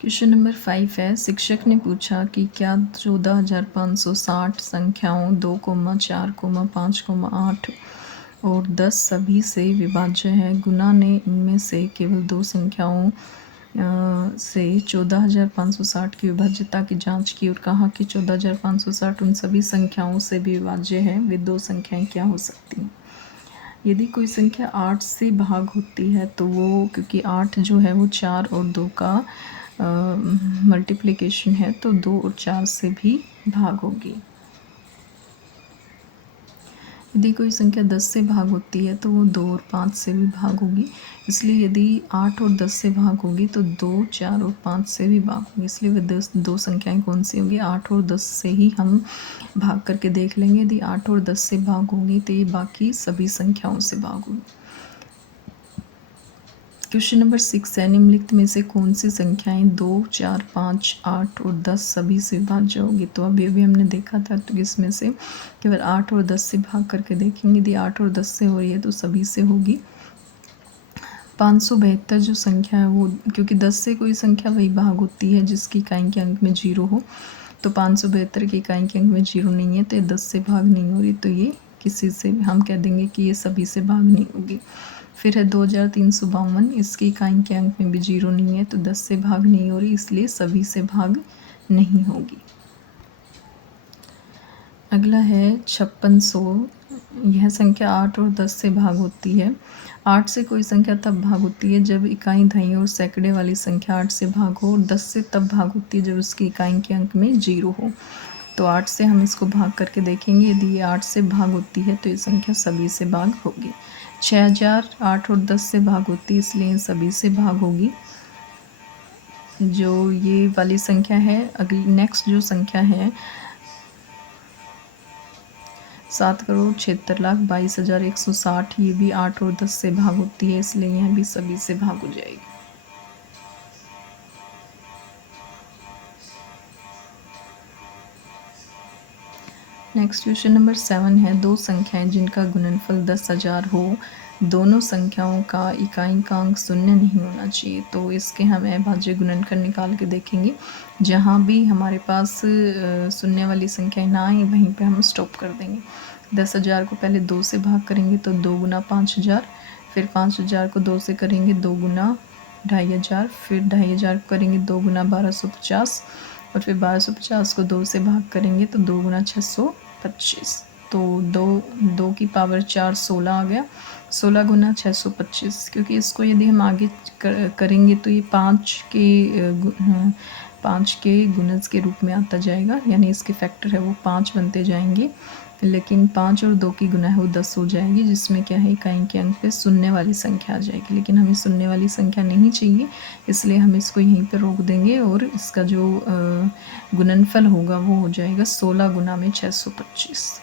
Question number 5 है, शिक्षक ने पूछा कि क्या 14,560 संख्याओं 2, 4, 5, 8 और 10 सभी से विभाज्य है। गुना ने इनमें से केवल दो संख्याओं से 14,560 की विभाज्यता की जांच की और कहा कि 14,560 उन सभी संख्याओं से भी विभाज्य है। वे दो संख्याएं क्या हो सकती हैं? यदि कोई संख्या 8 से भाग होती है तो वो, क्योंकि 8 जो है वो 4 और 2 का मल्टीप्लिकेशन है, तो 2 और 4 से भी भाग होगी। यदि कोई संख्या 10 से भाग होती है तो वो 2 और 5 से भी भाग होगी। इसलिए यदि 8 और 10 से भाग होगी तो 2, 4 और 5 से भी भाग होगी। इसलिए वे दो संख्याएं कौन सी होंगी? 8 और 10 से ही हम भाग करके देख लेंगे। यदि 8 और 10 से भाग होगी तो ये बाकी सभी संख्याओं से भाग होगी। क्वेश्चन नंबर 6 है, निम्नलिखित में से कौन सी संख्याएं 2, 4, 5, 8 और 10 सभी से विभाज्य होगी? तो अभी हमने देखा था, तो इसमें से केवल 8 और 10 से भाग करके देखेंगे। यदि 8 और 10 से हो रही है तो सभी से होगी। 572 जो संख्या है वो, क्योंकि 10 से कोई संख्या वही भाग होती है जिसकी इकाई के अंक में 0 हो, तो 572 की इकाई के अंक में 0 नहीं है, तो ये 10 से भाग नहीं हो रही, तो ये किसी से हम कह देंगे कि ये सभी से भाग नहीं होगी। फिर है 2352, इसकी इकाई के अंक में भी 0 नहीं है, तो 10 से भाग नहीं हो रही, इसलिए सभी से भाग नहीं होगी। अगला है 5600, यह संख्या 8 और 10 से भाग होती है। 8 से कोई संख्या तब भाग होती है जब इकाई, दहाई और सैकड़े वाली संख्या 8 से भाग हो, और 10 से तब भाग होती है जब उसकी इकाई के अंक में 0 हो। तो 8 से हम इसको भाग करके देखेंगे। यदि ये 8 से भाग होती है तो ये संख्या सभी से भाग होगी। 6000 8 और 10 से भाग होती है, इसलिए सभी से भाग होगी। जो ये वाली संख्या है, अगली नेक्स्ट जो संख्या है 7,76,22,160, ये भी 8 और 10 से भाग होती है, इसलिए यह भी सभी से भाग हो जाएगी। नेक्स्ट क्वेश्चन नंबर 7 है, दो संख्याएं जिनका गुणनफल 10,000 हो, दोनों संख्याओं का इकाई का अंक 0 नहीं होना चाहिए। तो इसके हम अभाज्य गुणनखंड निकाल के देखेंगे। जहाँ भी हमारे पास शून्य वाली संख्याएं ना आए वहीं पे हम स्टॉप कर देंगे। 10,000 को पहले 2 से भाग करेंगे तो 2 गुना 5,000, फिर 5,000 को 2 से करेंगे 2 गुना 2,500, फिर 2,500 को करेंगे 2 गुना 1250, और फिर 1250 को 2 से भाग करेंगे तो 2 गुना 625, तो 2 की पावर 4 16 आ गया। 16 गुना 625, क्योंकि इसको यदि हम आगे करेंगे तो ये 5 के गुणज के रूप में आता जाएगा, यानी इसके फैक्टर है वो 5 बनते जाएंगे, लेकिन 5 और 2 की गुना है वो 10 हो जाएगी, जिसमें क्या है इकाई के अंक पे शून्य वाली संख्या आ जाएगी। लेकिन हमें शून्य वाली संख्या नहीं चाहिए, इसलिए हम इसको यहीं पर रोक देंगे और इसका जो गुणनफल होगा वो हो जाएगा 16 गुना में 625।